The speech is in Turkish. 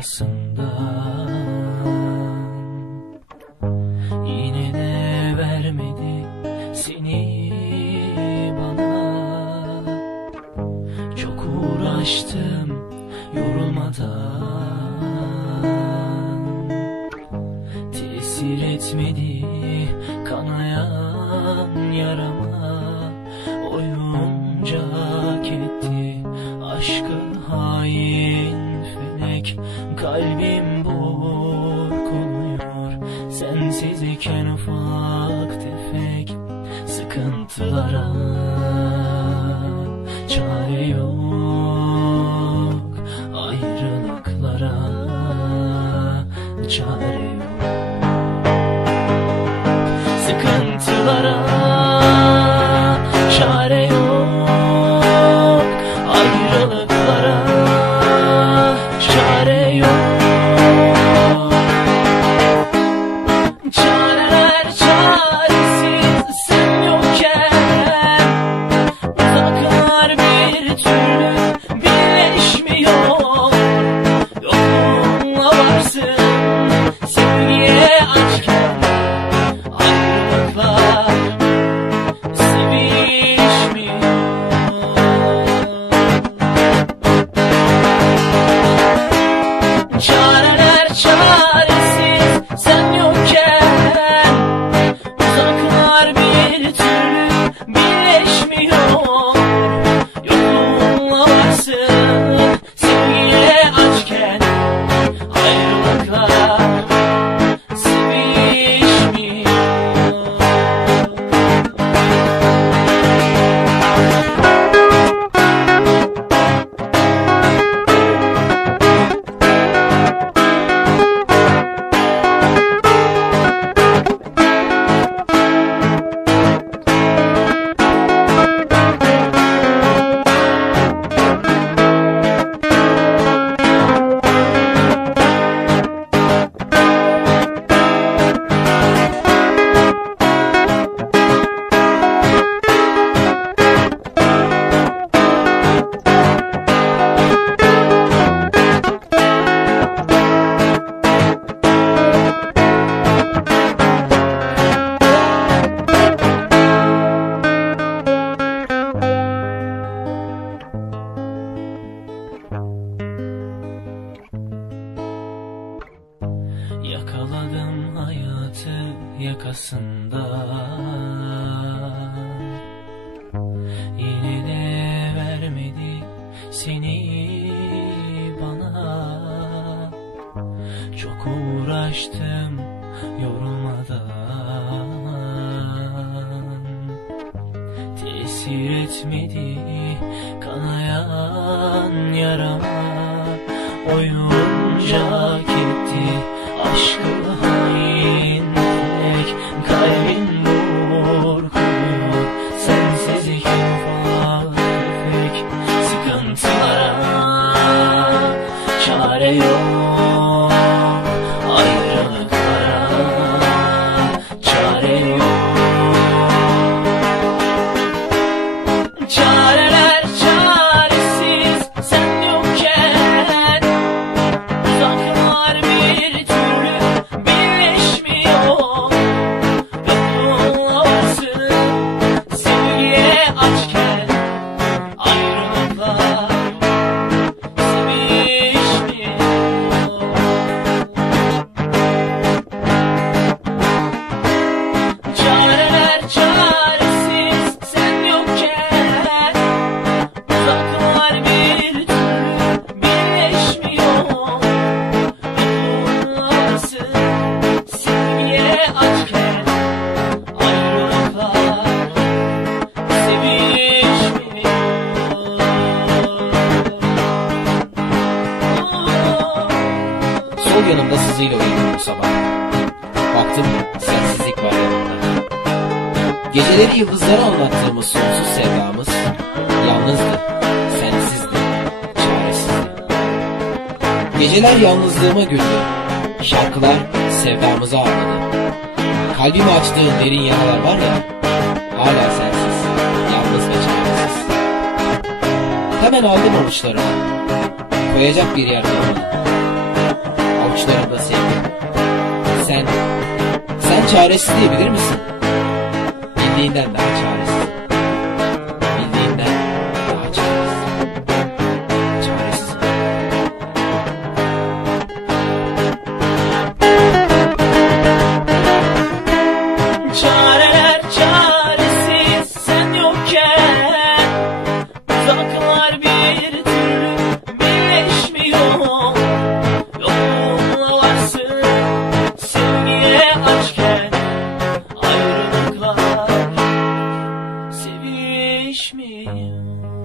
yakasından Yine de vermedi seni bana. Çok uğraştım yorulmadan. Tesir etmedi kanayan yarama sensiz iken ufak tefek Sıkıntılara çare yok. Ayrılıklara çare yakasından Yine de vermedi seni bana. Çok uğraştım yorulmadan. Tesir etmedi kanayan yarama. Oyuncak etti aşkı sızıyla uyudum bu sabah. Baktım sensizlik var yanımda. Geceleri yıldızlara anlattığımız sonsuz sevdamız yalnızdı, sensizdi, çaresizdi. Geceler yalnızlığıma güldü. Şarkılar sevdamıza ağladı. Kalbimi açtığın derin yaralar var ya, hala sensiz, yalnız ve çaresiz. Hemen aldım avuçlarıma. Koyacak bir yer kalmadı. Avuçlarında sevdim. Sen, sen çaresizliği bilir misin? Bildiğinden daha çaresiz. you.